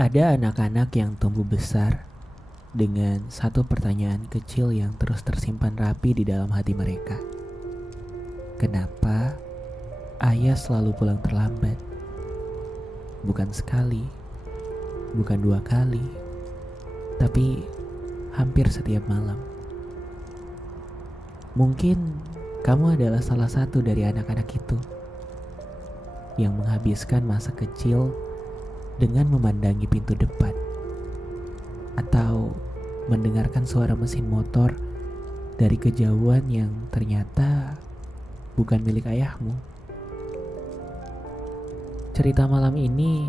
Ada anak-anak yang tumbuh besar dengan satu pertanyaan kecil yang terus tersimpan rapi di dalam hati mereka. Kenapa ayah selalu pulang terlambat? Bukan sekali, bukan dua kali, tapi hampir setiap malam. Mungkin kamu adalah salah satu dari anak-anak itu yang menghabiskan masa kecil dengan memandangi pintu depan atau mendengarkan suara mesin motor dari kejauhan yang ternyata bukan milik ayahmu. Cerita malam ini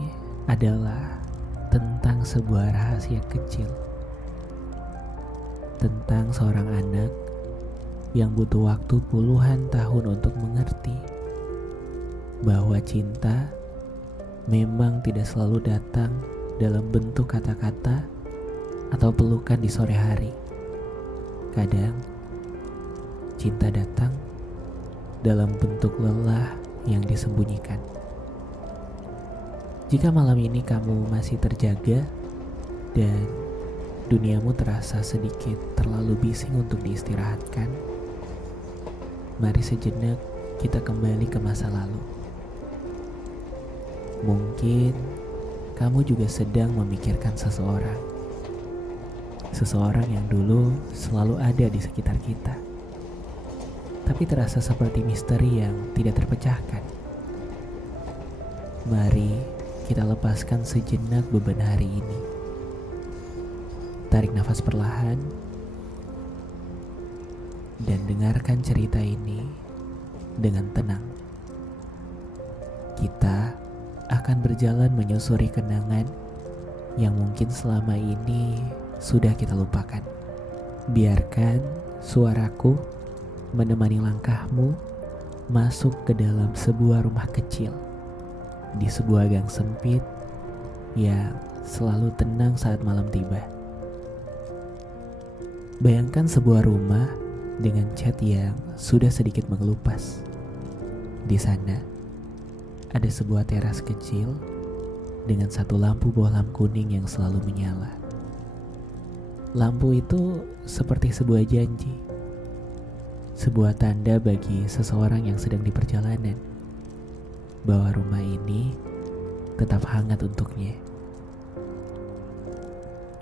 adalah tentang sebuah rahasia kecil, tentang seorang anak yang butuh waktu puluhan tahun untuk mengerti bahwa cinta memang tidak selalu datang dalam bentuk kata-kata atau pelukan di sore hari. Kadang cinta datang dalam bentuk lelah yang disembunyikan. Jika malam ini kamu masih terjaga dan duniamu terasa sedikit terlalu bising untuk diistirahatkan, mari sejenak kita kembali ke masa lalu. Mungkin kamu juga sedang memikirkan seseorang yang dulu selalu ada di sekitar kita, tapi terasa seperti misteri yang tidak terpecahkan. Mari kita lepaskan sejenak beban hari ini. Tarik nafas perlahan dan dengarkan cerita ini dengan tenang. Kita akan berjalan menyusuri kenangan yang mungkin selama ini sudah kita lupakan. Biarkan suaraku menemani langkahmu masuk ke dalam sebuah rumah kecil di sebuah gang sempit yang selalu tenang saat malam tiba. Bayangkan sebuah rumah dengan cat yang sudah sedikit mengelupas. Di sana ada sebuah teras kecil dengan satu lampu bohlam kuning yang selalu menyala. Lampu itu seperti sebuah janji, sebuah tanda bagi seseorang yang sedang di perjalanan bahwa rumah ini tetap hangat untuknya.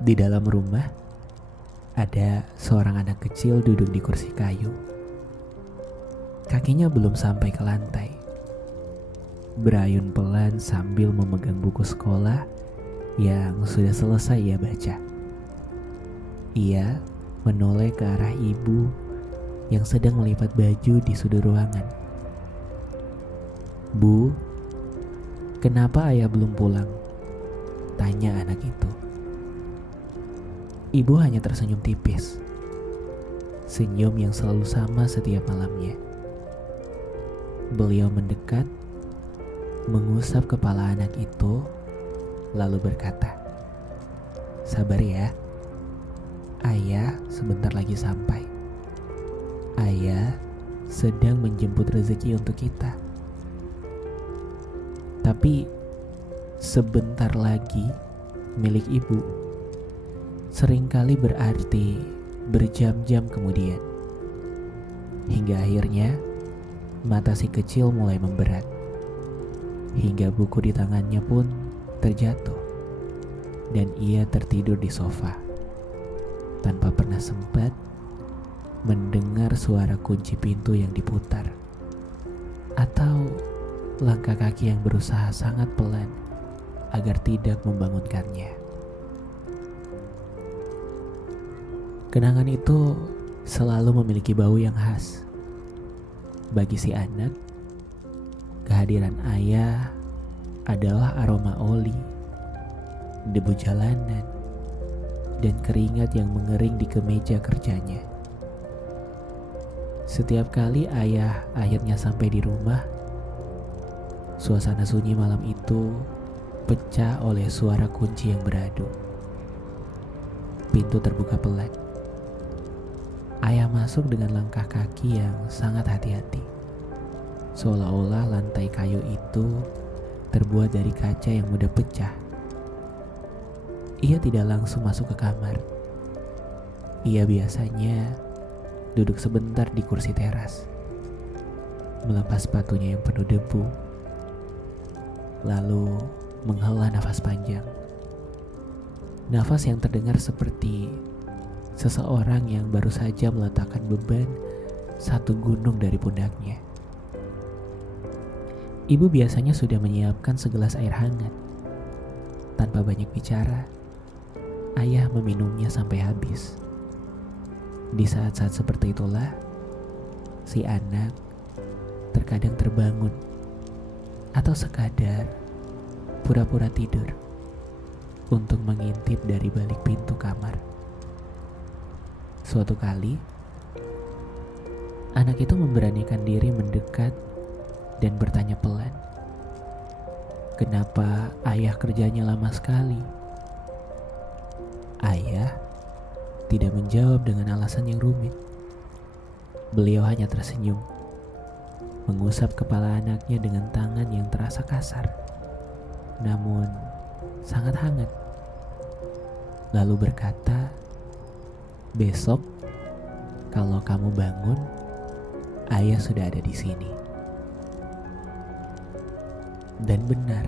Di dalam rumah ada seorang anak kecil duduk di kursi kayu. Kakinya belum sampai ke lantai, berayun pelan sambil memegang buku sekolah yang sudah selesai ia baca. Ia menoleh ke arah ibu yang sedang melipat baju di sudut ruangan. "Bu, kenapa ayah belum pulang?" tanya anak itu. Ibu hanya tersenyum tipis, senyum yang selalu sama setiap malamnya. Beliau mendekat, mengusap kepala anak itu, lalu berkata, "Sabar ya, ayah sebentar lagi sampai. Ayah sedang menjemput rezeki untuk kita. Tapi sebentar lagi milik ibu seringkali berarti berjam-jam kemudian." Hingga akhirnya mata si kecil mulai memberat, hingga buku di tangannya pun terjatuh dan ia tertidur di sofa tanpa pernah sempat mendengar suara kunci pintu yang diputar atau langkah kaki yang berusaha sangat pelan agar tidak membangunkannya. Kenangan itu selalu memiliki bau yang khas. Bagi si anak, kehadiran ayah adalah aroma oli, debu jalanan, dan keringat yang mengering di kemeja kerjanya. Setiap kali ayah akhirnya sampai di rumah, suasana sunyi malam itu pecah oleh suara kunci yang beradu. Pintu terbuka pelan. Ayah masuk dengan langkah kaki yang sangat hati-hati, seolah-olah lantai kayu itu terbuat dari kaca yang mudah pecah. Ia tidak langsung masuk ke kamar. Ia biasanya duduk sebentar di kursi teras, melepas sepatunya yang penuh debu, lalu menghela nafas panjang. Nafas yang terdengar seperti seseorang yang baru saja meletakkan beban satu gunung dari pundaknya. Ibu biasanya sudah menyiapkan segelas air hangat. Tanpa banyak bicara, ayah meminumnya sampai habis. Di saat-saat seperti itulah, si anak terkadang terbangun atau sekadar pura-pura tidur untuk mengintip dari balik pintu kamar. Suatu kali, anak itu memberanikan diri mendekat dan bertanya pelan, "Kenapa ayah kerjanya lama sekali?" Ayah tidak menjawab dengan alasan yang rumit. Beliau hanya tersenyum, mengusap kepala anaknya dengan tangan yang terasa kasar, namun sangat hangat. Lalu berkata, "Besok, kalau kamu bangun, ayah sudah ada di sini." Dan benar,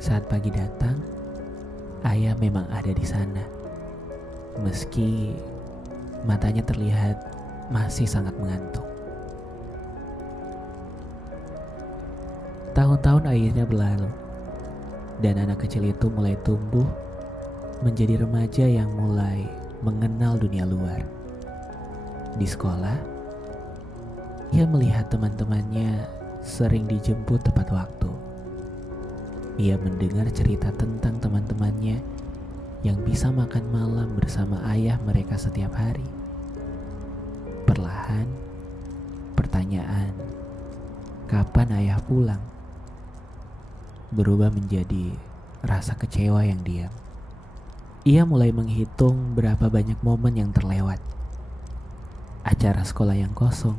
saat pagi datang, ayah memang ada di sana. Meski matanya terlihat masih sangat mengantuk. Tahun-tahun akhirnya berlalu, dan anak kecil itu mulai tumbuh menjadi remaja yang mulai mengenal dunia luar. Di sekolah, ia melihat teman-temannya sering dijemput tepat waktu. Ia mendengar cerita tentang teman-temannya yang bisa makan malam bersama ayah mereka setiap hari. Perlahan, pertanyaan, "Kapan ayah pulang?" berubah menjadi rasa kecewa yang diam. Ia mulai menghitung berapa banyak momen yang terlewat. Acara sekolah yang kosong,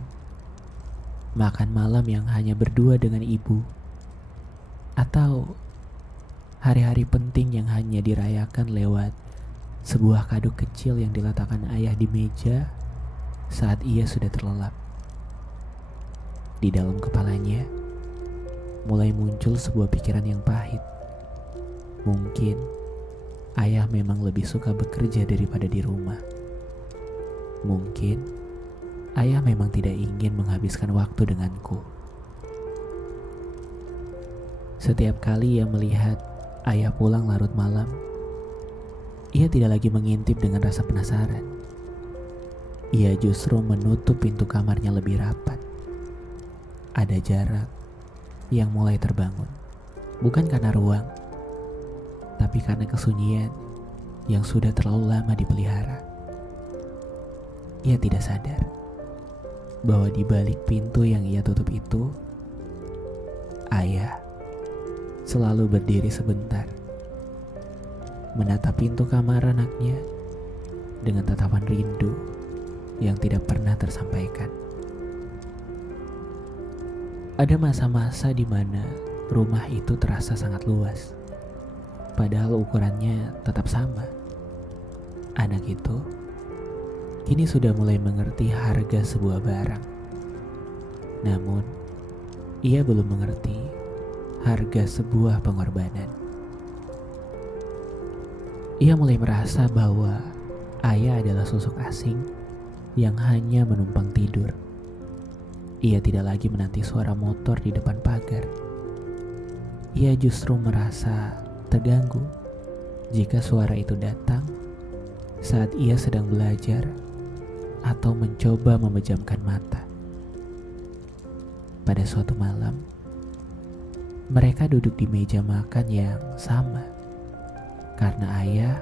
makan malam yang hanya berdua dengan ibu, atau hari-hari penting yang hanya dirayakan lewat sebuah kado kecil yang diletakkan ayah di meja saat ia sudah terlelap. Di dalam kepalanya mulai muncul sebuah pikiran yang pahit. Mungkin ayah memang lebih suka bekerja daripada di rumah. Mungkin ayah memang tidak ingin menghabiskan waktu denganku. Setiap kali ia melihat ayah pulang larut malam, ia tidak lagi mengintip dengan rasa penasaran. Ia justru menutup pintu kamarnya lebih rapat. Ada jarak yang mulai terbangun, bukan karena ruang, tapi karena kesunyian yang sudah terlalu lama dipelihara. Ia tidak sadar bahwa di balik pintu yang ia tutup itu, ayah selalu berdiri sebentar, menatap pintu kamar anaknya dengan tatapan rindu yang tidak pernah tersampaikan. Ada masa-masa di mana rumah itu terasa sangat luas, padahal ukurannya tetap sama. Anak itu kini sudah mulai mengerti harga sebuah barang. Namun, ia belum mengerti harga sebuah pengorbanan. Ia mulai merasa bahwa ayah adalah sosok asing yang hanya menumpang tidur. Ia tidak lagi menanti suara motor di depan pagar. Ia justru merasa terganggu jika suara itu datang saat ia sedang belajar atau mencoba memejamkan mata. Pada suatu malam, mereka duduk di meja makan yang sama karena ayah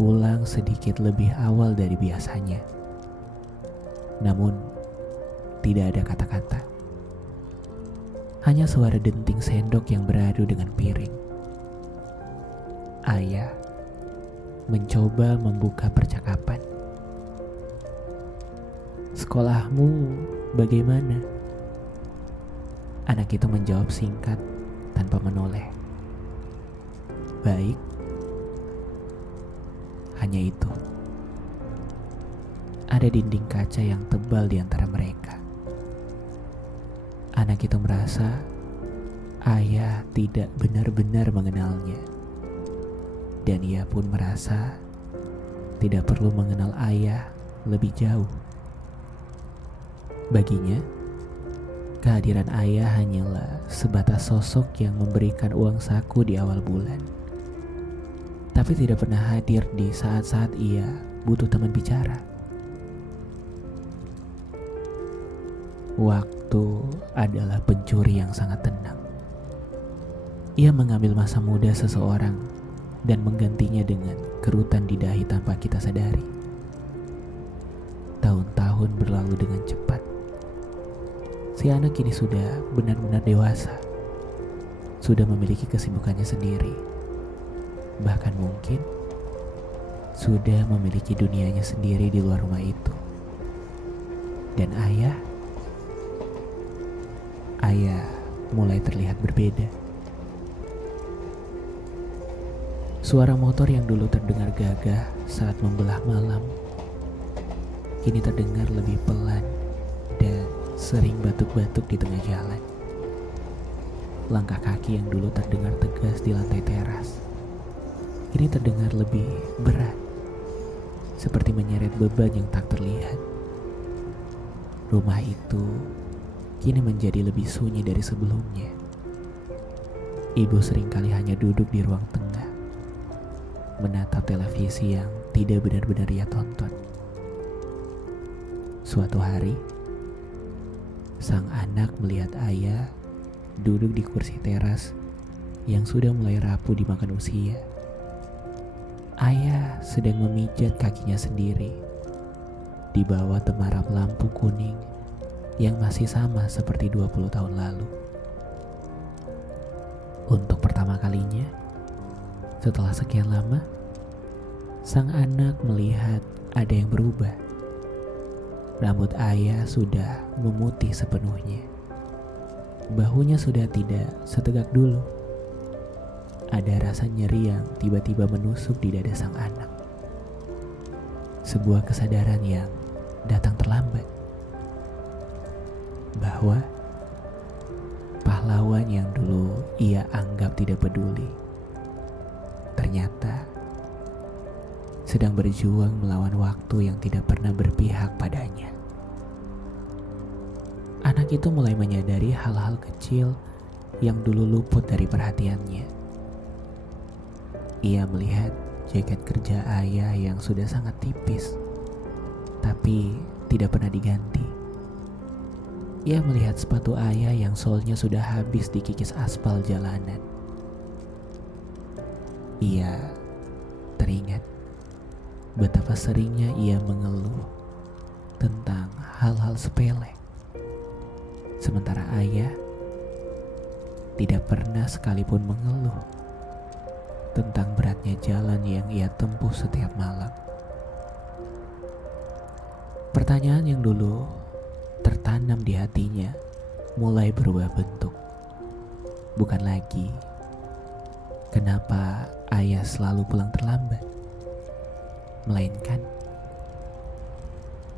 pulang sedikit lebih awal dari biasanya. Namun, tidak ada kata-kata. Hanya suara denting sendok yang beradu dengan piring. Ayah mencoba membuka percakapan. "Sekolahmu bagaimana?" Anak itu menjawab singkat tanpa menoleh. "Baik, hanya itu. Ada dinding kaca yang tebal di antara mereka. Anak itu merasa ayah tidak benar-benar mengenalnya. Dan ia pun merasa tidak perlu mengenal ayah lebih jauh. Baginya, kehadiran ayah hanyalah sebatas sosok yang memberikan uang saku di awal bulan. Tapi tidak pernah hadir di saat-saat ia butuh teman bicara. Waktu adalah pencuri yang sangat tenang. Ia mengambil masa muda seseorang dan menggantinya dengan kerutan di dahi tanpa kita sadari. Tahun-tahun berlalu dengan cepat. Si anak kini sudah benar-benar dewasa. Sudah memiliki kesibukannya sendiri. Bahkan mungkin sudah memiliki dunianya sendiri di luar rumah itu. Dan ayah mulai terlihat berbeda. Suara motor yang dulu terdengar gagah saat membelah malam, kini terdengar lebih pelan dan sering batuk-batuk di tengah jalan. Langkah kaki yang dulu terdengar tegas di lantai teras, kini terdengar lebih berat, seperti menyeret beban yang tak terlihat. Rumah itu kini menjadi lebih sunyi dari sebelumnya. Ibu seringkali hanya duduk di ruang tengah, menatap televisi yang tidak benar-benar ia tonton. Suatu hari, sang anak melihat ayah duduk di kursi teras yang sudah mulai rapuh dimakan usia. Ayah sedang memijat kakinya sendiri di bawah temaram lampu kuning yang masih sama seperti 20 tahun lalu. Untuk pertama kalinya, setelah sekian lama, sang anak melihat ada yang berubah. Rambut ayah sudah memutih sepenuhnya. Bahunya sudah tidak setegak dulu. Ada rasa nyeri yang tiba-tiba menusuk di dada sang anak. Sebuah kesadaran yang datang terlambat. Bahwa pahlawan yang dulu ia anggap tidak peduli, ternyata sedang berjuang melawan waktu yang tidak pernah berpihak padanya. Anak itu mulai menyadari hal-hal kecil yang dulu luput dari perhatiannya. Ia melihat jaket kerja ayah yang sudah sangat tipis, tapi tidak pernah diganti. Ia melihat sepatu ayah yang solnya sudah habis dikikis aspal jalanan. Ia teringat betapa seringnya ia mengeluh tentang hal-hal sepele. Sementara ayah tidak pernah sekalipun mengeluh tentang beratnya jalan yang ia tempuh setiap malam. Pertanyaan yang dulu tertanam di hatinya mulai berubah bentuk. Bukan lagi kenapa ayah selalu pulang terlambat, melainkan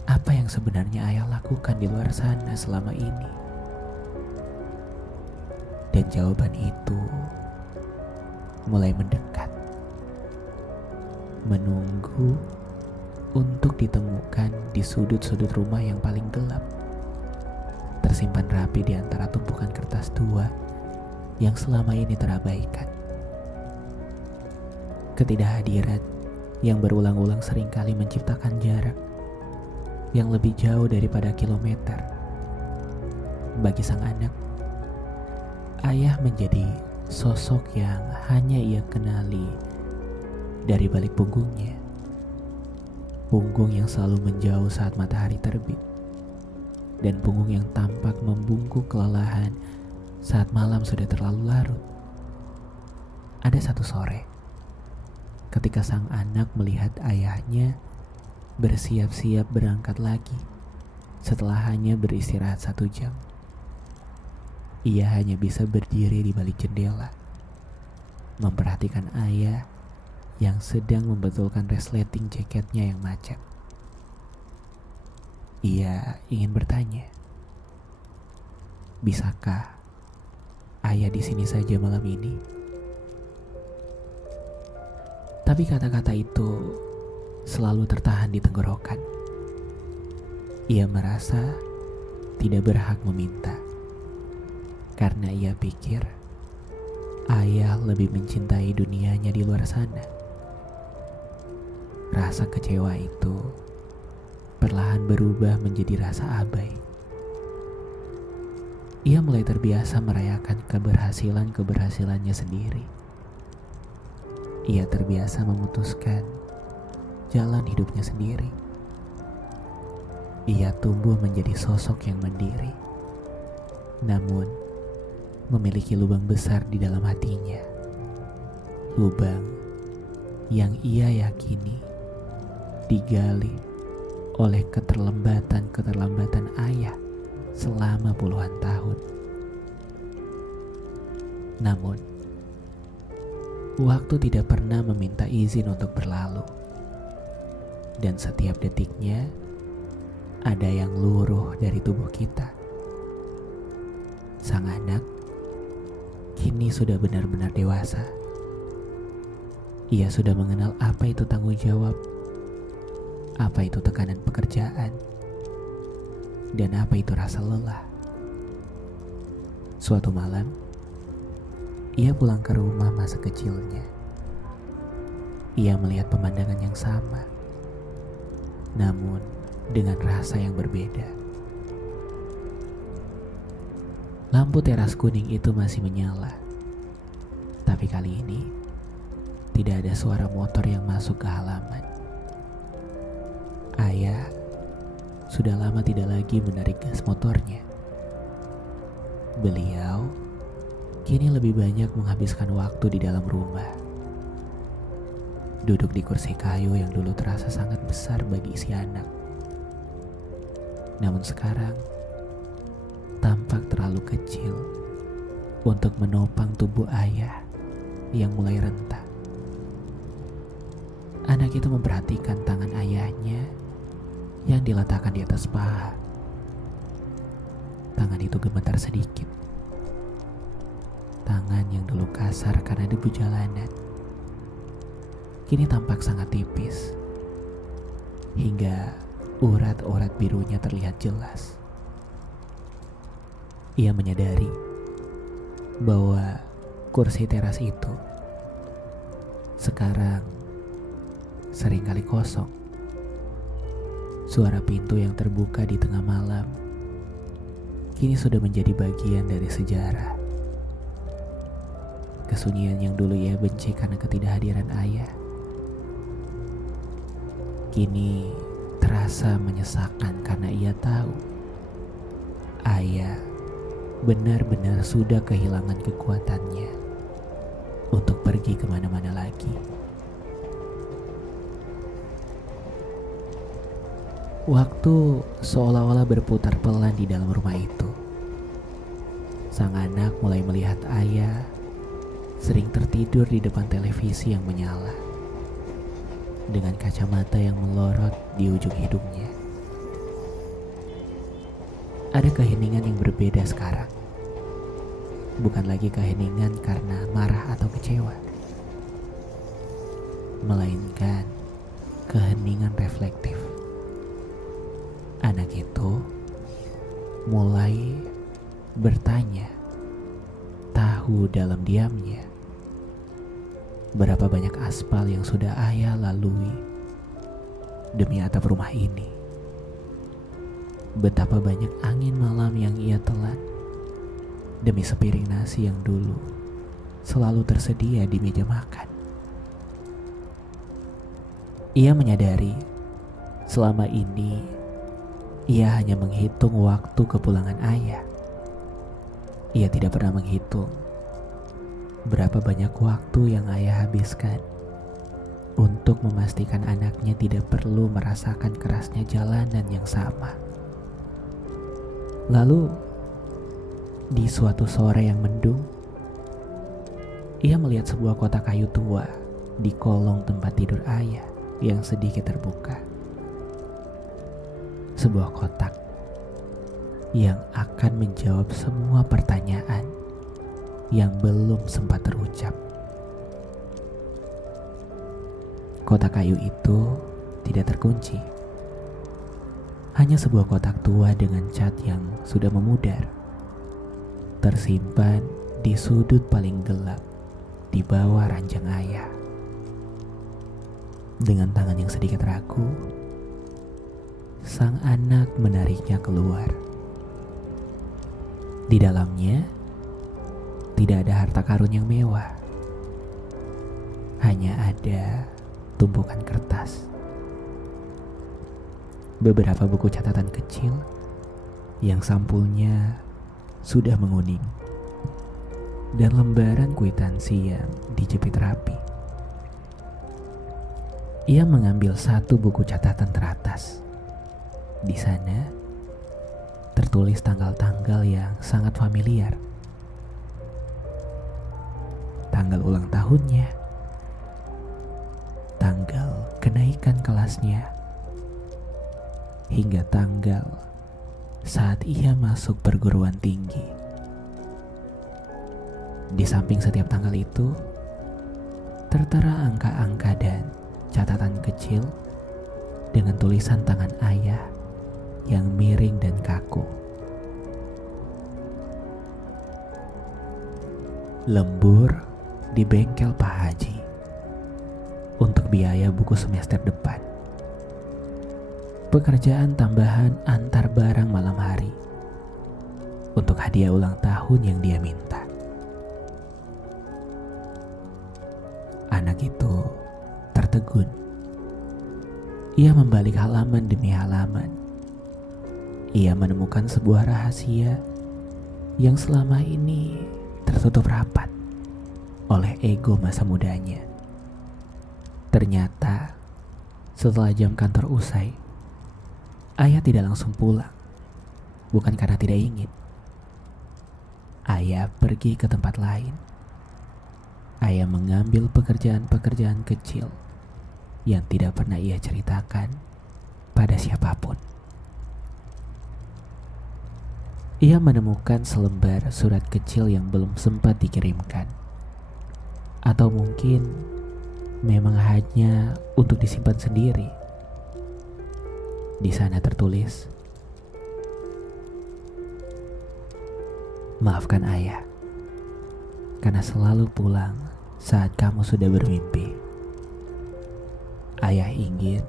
apa yang sebenarnya ayah lakukan di luar sana selama ini. Dan jawaban itu mulai mendekat, menunggu untuk ditemukan di sudut-sudut rumah yang paling gelap, tersimpan rapi di antara tumpukan kertas tua yang selama ini terabaikan. Ketidakhadiran yang berulang-ulang seringkali menciptakan jarak yang lebih jauh daripada kilometer. Bagi sang anak, ayah menjadi sosok yang hanya ia kenali dari balik punggungnya. Punggung yang selalu menjauh saat matahari terbit, dan punggung yang tampak membungkuk kelelahan saat malam sudah terlalu larut. Ada satu sore, ketika sang anak melihat ayahnya bersiap-siap berangkat lagi setelah hanya beristirahat 1 jam. Ia hanya bisa berdiri di balik jendela, memperhatikan ayah yang sedang membetulkan resleting jaketnya yang macet. Ia ingin bertanya, bisakah ayah di sini saja malam ini? Tapi kata-kata itu selalu tertahan di tenggorokan. Ia merasa tidak berhak meminta, karena ia pikir ayah lebih mencintai dunianya di luar sana. Rasa kecewa itu perlahan berubah menjadi rasa abai. Ia mulai terbiasa merayakan keberhasilannya sendiri. Ia terbiasa memutuskan jalan hidupnya sendiri. Ia tumbuh menjadi sosok yang mandiri, namun memiliki lubang besar di dalam hatinya. Lubang yang ia yakini digali oleh keterlambatan ayah selama puluhan tahun. Namun, waktu tidak pernah meminta izin untuk berlalu. Dan setiap detiknya, ada yang luruh dari tubuh kita. Sang anak kini sudah benar-benar dewasa. Ia sudah mengenal apa itu tanggung jawab, apa itu tekanan pekerjaan, dan apa itu rasa lelah. Suatu malam, ia pulang ke rumah masa kecilnya. Ia melihat pemandangan yang sama, namun dengan rasa yang berbeda. Lampu teras kuning itu masih menyala, tapi kali ini tidak ada suara motor yang masuk ke halaman. Ayah sudah lama tidak lagi menarik gas motornya. Beliau kini lebih banyak menghabiskan waktu di dalam rumah. Duduk di kursi kayu yang dulu terasa sangat besar bagi si anak. Namun sekarang tampak terlalu kecil untuk menopang tubuh ayah yang mulai rentah. Anak itu memperhatikan tangan ayahnya yang diletakkan di atas paha. Tangan itu gemetar sedikit. Tangan yang dulu kasar karena debu jalanan kini tampak sangat tipis, hingga urat-urat birunya terlihat jelas. Ia menyadari bahwa kursi teras itu sekarang seringkali kosong. Suara pintu yang terbuka di tengah malam kini sudah menjadi bagian dari sejarah. Kesunyian yang dulu ia benci karena ketidakhadiran ayah kini terasa menyesakkan karena ia tahu ayah benar-benar sudah kehilangan kekuatannya untuk pergi kemana-mana lagi. Waktu seolah-olah berputar pelan di dalam rumah itu. Sang anak mulai melihat ayah sering tertidur di depan televisi yang menyala, dengan kacamata yang melorot di ujung hidungnya. Ada keheningan yang berbeda sekarang. Bukan lagi keheningan karena marah atau kecewa, melainkan keheningan reflektif. Anak itu mulai bertanya, tahu dalam diamnya, berapa banyak aspal yang sudah ayah lalui demi atap rumah ini. Betapa banyak angin malam yang ia telan demi sepiring nasi yang dulu selalu tersedia di meja makan. Ia menyadari selama ini ia hanya menghitung waktu kepulangan ayah. Ia tidak pernah menghitung berapa banyak waktu yang ayah habiskan untuk memastikan anaknya tidak perlu merasakan kerasnya jalanan yang sama. Lalu, di suatu sore yang mendung, ia melihat sebuah kotak kayu tua di kolong tempat tidur ayah yang sedikit terbuka. Sebuah kotak yang akan menjawab semua pertanyaan yang belum sempat terucap. Kotak kayu itu tidak terkunci. Hanya sebuah kotak tua dengan cat yang sudah memudar, tersimpan di sudut paling gelap di bawah ranjang ayah. Dengan tangan yang sedikit ragu, sang anak menariknya keluar. Di dalamnya tidak ada harta karun yang mewah. Hanya ada tumpukan kertas. Beberapa buku catatan kecil yang sampulnya sudah menguning, dan lembaran kwitansi yang dijepit rapi. Ia mengambil satu buku catatan teratas. Di sana tertulis tanggal-tanggal yang sangat familiar. Tanggal ulang tahunnya, tanggal kenaikan kelasnya, hingga tanggal saat ia masuk perguruan tinggi. Di samping setiap tanggal itu, tertera angka-angka dan catatan kecil dengan tulisan tangan ayah yang miring dan kaku. Lembur di bengkel Pak Haji untuk biaya buku semester depan. Pekerjaan tambahan antar barang malam hari untuk hadiah ulang tahun yang dia minta. Anak itu tertegun. Ia membalik halaman demi halaman. Ia menemukan sebuah rahasia yang selama ini tertutup rapat oleh ego masa mudanya. Ternyata setelah jam kantor usai, ayah tidak langsung pulang. Bukan karena tidak ingin. Ayah pergi ke tempat lain. Ayah mengambil pekerjaan-pekerjaan kecil yang tidak pernah ia ceritakan pada siapapun. Ia menemukan selembar surat kecil yang belum sempat dikirimkan. Atau mungkin memang hanya untuk disimpan sendiri. Di sana tertulis, "Maafkan ayah, karena selalu pulang saat kamu sudah bermimpi. Ayah ingin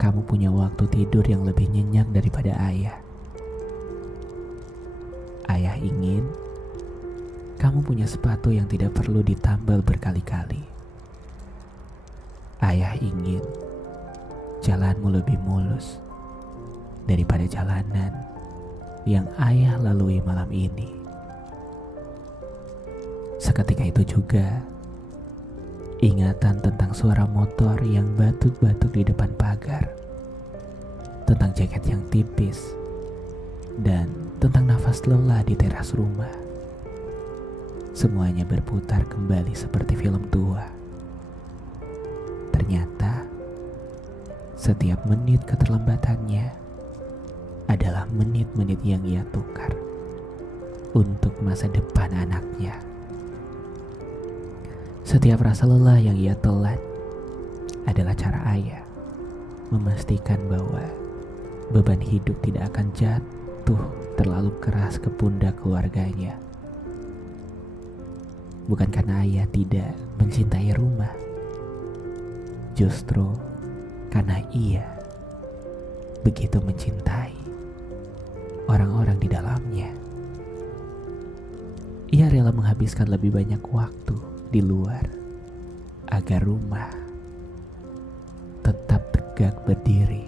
kamu punya waktu tidur yang lebih nyenyak daripada ayah. Ayah ingin kamu punya sepatu yang tidak perlu ditambal berkali-kali. Ayah ingin jalanmu lebih mulus daripada jalanan yang ayah lalui malam ini." Seketika itu juga, ingatan tentang suara motor yang batuk-batuk di depan pagar, tentang jaket yang tipis, dan tentang nafas lelah di teras rumah. Semuanya berputar kembali seperti film tua. Ternyata, setiap menit keterlambatannya adalah menit-menit yang ia tukar untuk masa depan anaknya. Setiap rasa lelah yang ia telan adalah cara ayah memastikan bahwa beban hidup tidak akan jatuh terlalu keras ke pundak keluarganya. Bukan karena ayah tidak mencintai rumah, justru karena ia begitu mencintai orang-orang di dalamnya. Ia rela menghabiskan lebih banyak waktu di luar agar rumah tetap tegak berdiri.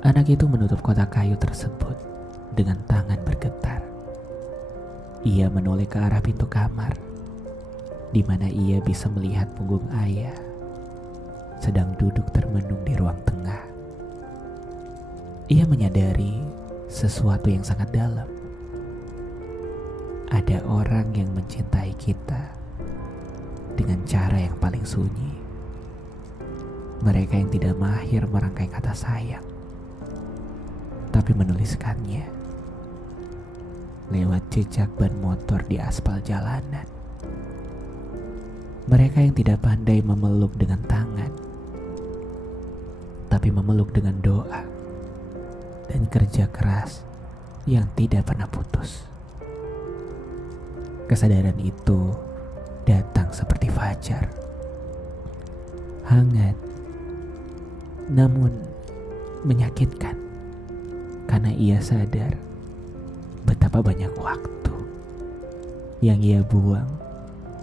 Anak itu menutup kotak kayu tersebut dengan tangan bergetar. Ia menoleh ke arah pintu kamar, di mana ia bisa melihat punggung ayah sedang duduk termenung di ruang tengah. Ia menyadari sesuatu yang sangat dalam. Ada orang yang mencintai kita dengan cara yang paling sunyi. Mereka yang tidak mahir merangkai kata sayang, tapi menuliskannya lewat jejak ban motor di aspal jalanan. Mereka yang tidak pandai memeluk dengan tangan, tapi memeluk dengan doa dan kerja keras yang tidak pernah putus. Kesadaran itu datang seperti fajar, hangat, namun menyakitkan karena ia sadar betapa banyak waktu yang ia buang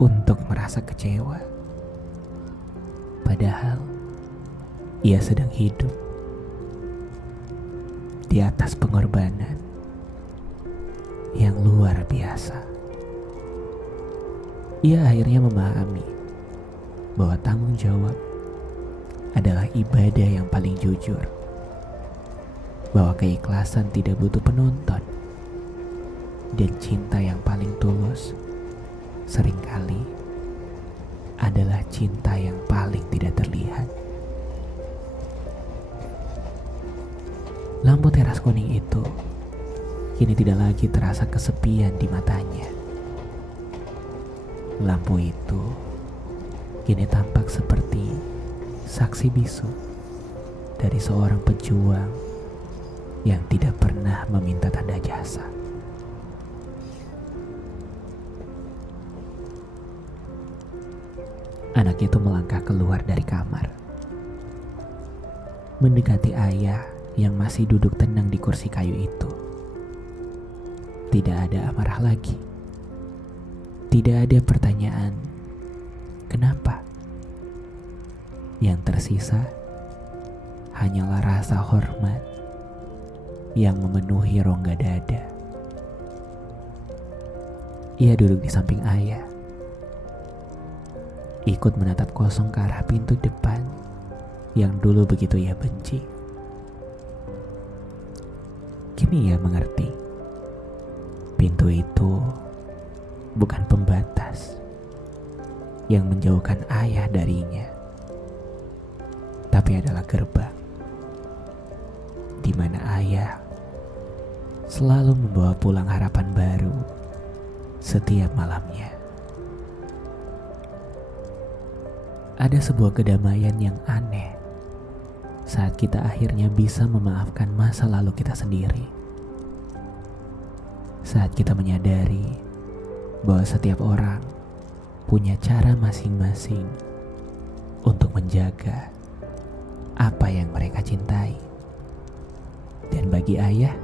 untuk merasa kecewa. Padahal ia sedang hidup di atas pengorbanan yang luar biasa. Ia akhirnya memahami bahwa tanggung jawab adalah ibadah yang paling jujur, bahwa keikhlasan tidak butuh penonton, dan cinta yang paling tulus seringkali adalah cinta yang paling tidak terlihat. Lampu teras kuning itu kini tidak lagi terasa kesepian di matanya. Lampu itu kini tampak seperti saksi bisu dari seorang pejuang yang tidak pernah meminta tanda jasa. Anak itu melangkah keluar dari kamar, mendekati ayah yang masih duduk tenang di kursi kayu itu. Tidak ada amarah lagi. Tidak ada pertanyaan, kenapa? Yang tersisa hanyalah rasa hormat yang memenuhi rongga dada. Ia duduk di samping ayah, ikut menatap kosong ke arah pintu depan yang dulu begitu ia benci. Kini ia mengerti, pintu itu bukan pembatas yang menjauhkan ayah darinya, tapi adalah gerbang di mana ayah selalu membawa pulang harapan baru setiap malamnya. Ada sebuah kedamaian yang aneh saat kita akhirnya bisa memaafkan masa lalu kita sendiri. Saat kita menyadari bahwa setiap orang punya cara masing-masing untuk menjaga apa yang mereka cintai. Dan bagi ayah,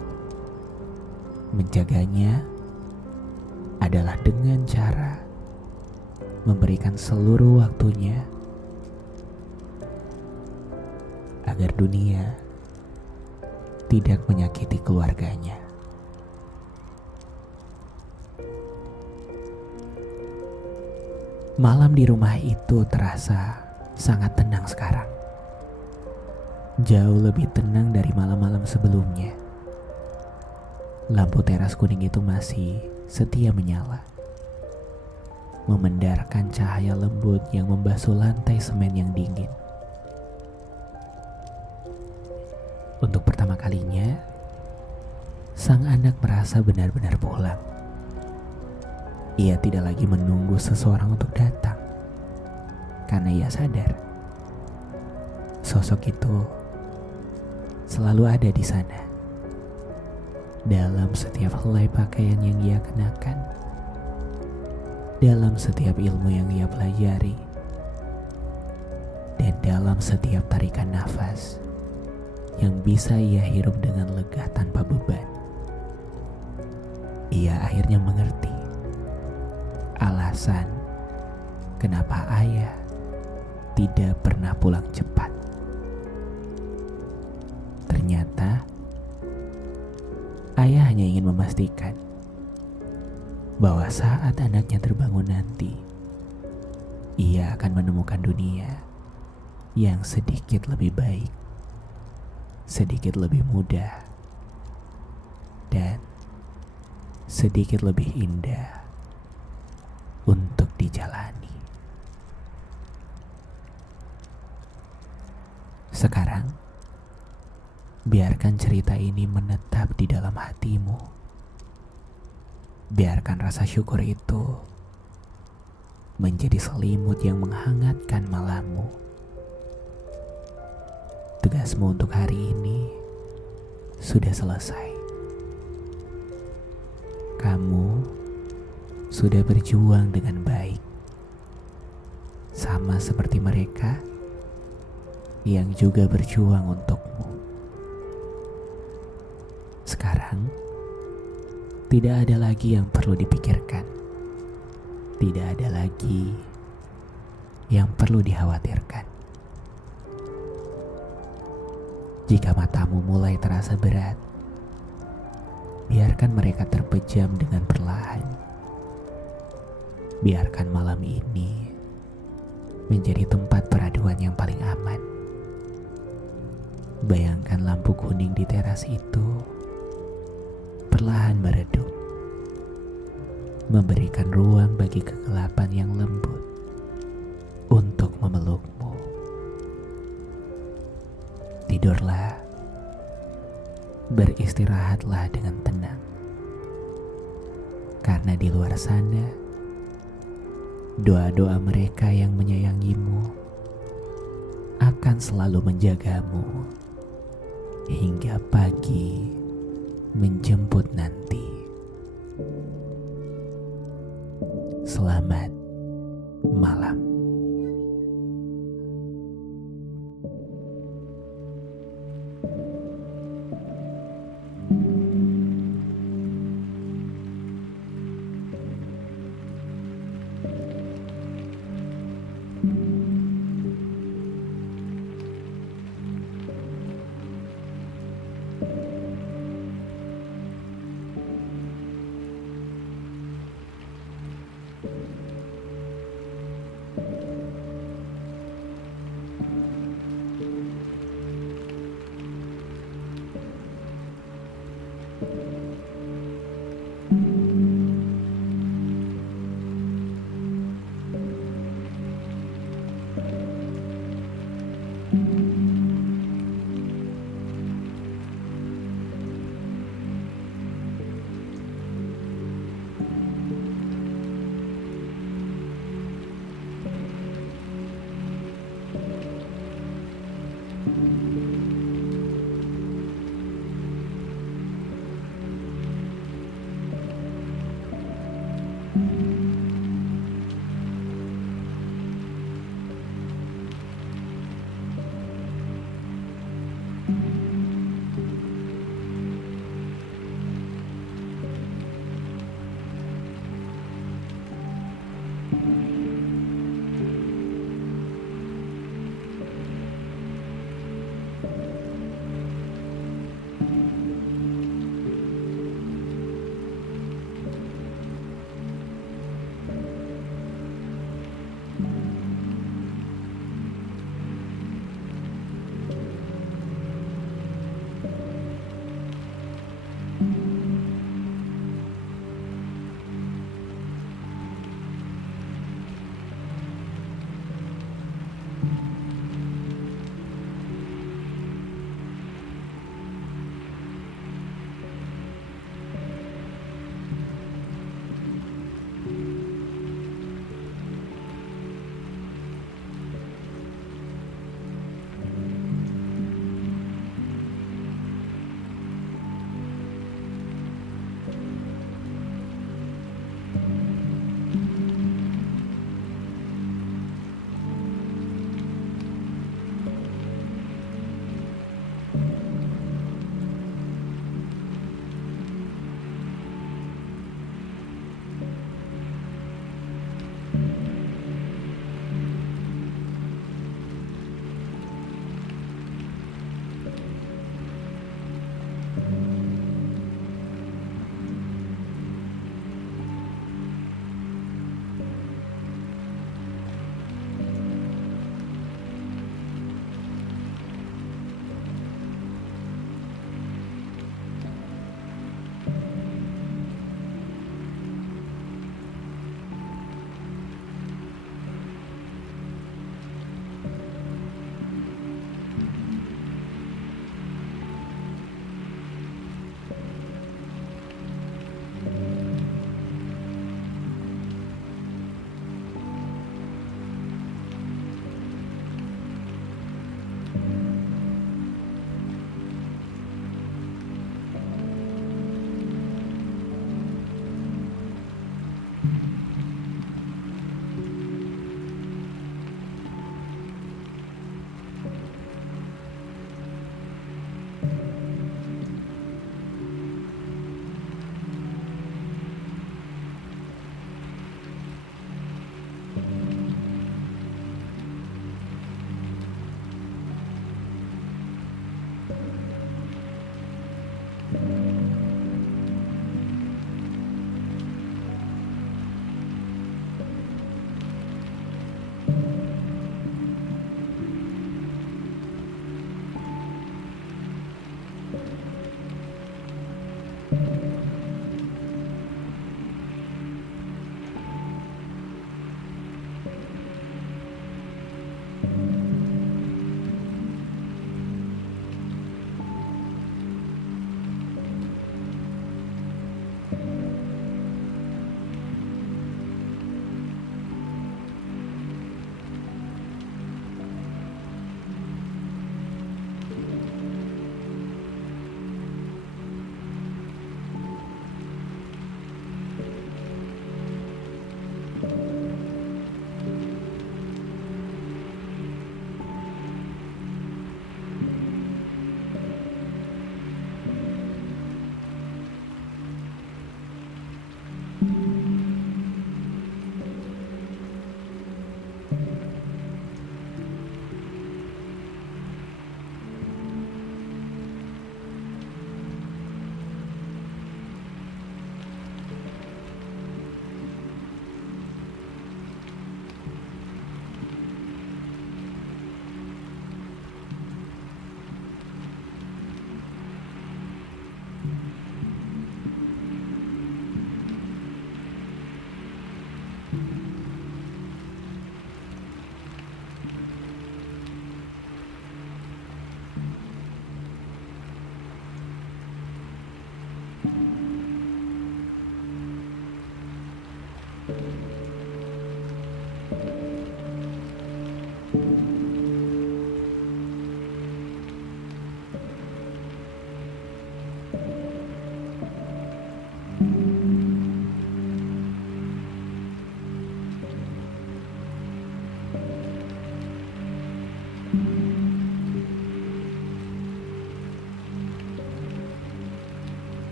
menjaganya adalah dengan cara memberikan seluruh waktunya agar dunia tidak menyakiti keluarganya. Malam di rumah itu terasa sangat tenang sekarang. Jauh lebih tenang dari malam-malam sebelumnya. Lampu teras kuning itu masih setia menyala, memendarkan cahaya lembut yang membasuh lantai semen yang dingin. Untuk pertama kalinya, sang anak merasa benar-benar pulang. Ia tidak lagi menunggu seseorang untuk datang, karena ia sadar sosok itu selalu ada di sana, dalam setiap helai pakaian yang ia kenakan, dalam setiap ilmu yang ia pelajari, dan dalam setiap tarikan nafas yang bisa ia hirup dengan lega tanpa beban. Ia akhirnya mengerti alasan kenapa ayah tidak pernah pulang cepat. Ternyata ayah hanya ingin memastikan bahwa saat anaknya terbangun nanti, ia akan menemukan dunia yang sedikit lebih baik, sedikit lebih mudah, dan sedikit lebih indah untuk dijalani. Sekarang, biarkan cerita ini menetap di dalam hatimu. Biarkan rasa syukur itu menjadi selimut yang menghangatkan malammu. Tugasmu untuk hari ini sudah selesai. Kamu sudah berjuang dengan baik, sama seperti mereka yang juga berjuang untukmu. Sekarang, tidak ada lagi yang perlu dipikirkan. Tidak ada lagi yang perlu dikhawatirkan. Jika matamu mulai terasa berat, biarkan mereka terpejam dengan perlahan. Biarkan malam ini menjadi tempat peraduan yang paling aman. Bayangkan lampu kuning di teras itu perlahan meredup, memberikan ruang bagi kegelapan yang lembut untuk memelukmu. Tidurlah, beristirahatlah dengan tenang, karena di luar sana doa-doa mereka yang menyayangimu akan selalu menjagamu hingga pagi menjemput nanti. Selamat malam.